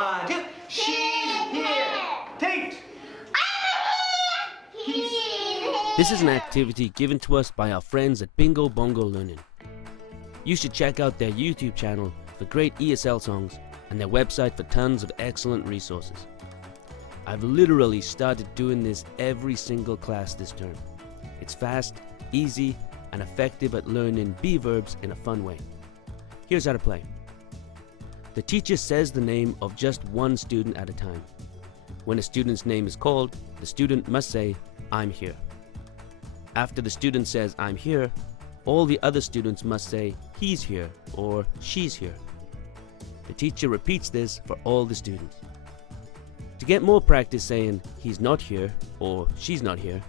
1, 2. She's here. Tate. This is an activity given to us by our friends at Bingo Bongo Learning. You should check out their YouTube channel for great ESL songs and their website for tons of excellent resources. I've literally started doing this every single class this term. It's fast, easy, and effective at learning be verbs in a fun way. Here's how to play. The teacher says the name of just one student at a time. When a student's name is called, the student must say, "I'm here." After the student says, "I'm here," all the other students must say, "He's here" or "She's here." The teacher repeats this for all the students. To get more practice saying, "He's not here" or "She's not here,"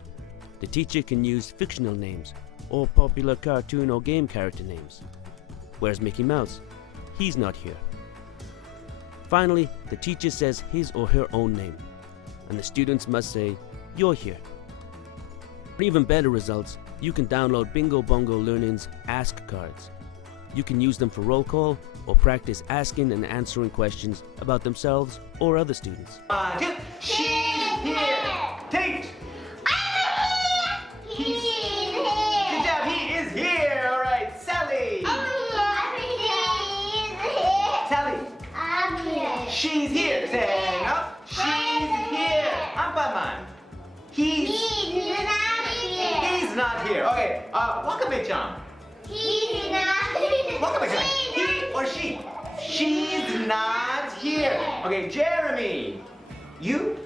the teacher can use fictional names or popular cartoon or game character names. Where's Mickey Mouse? He's not here. Finally, the teacher says his or her own name, and the students must say, "You're here." For even better results, you can download Bingo Bongo Learning's Ask cards. You can use them for roll call or practice asking and answering questions about themselves or other students. 1, 2. She's here. Tate. Good job. He is here. All right. Sally. Sally. She's here. Stand up. She's here. Ampaman. He's not here. Okay. Welcome, Big John. Welcome, Big John. He or she? She's not here. Okay, Jeremy. You?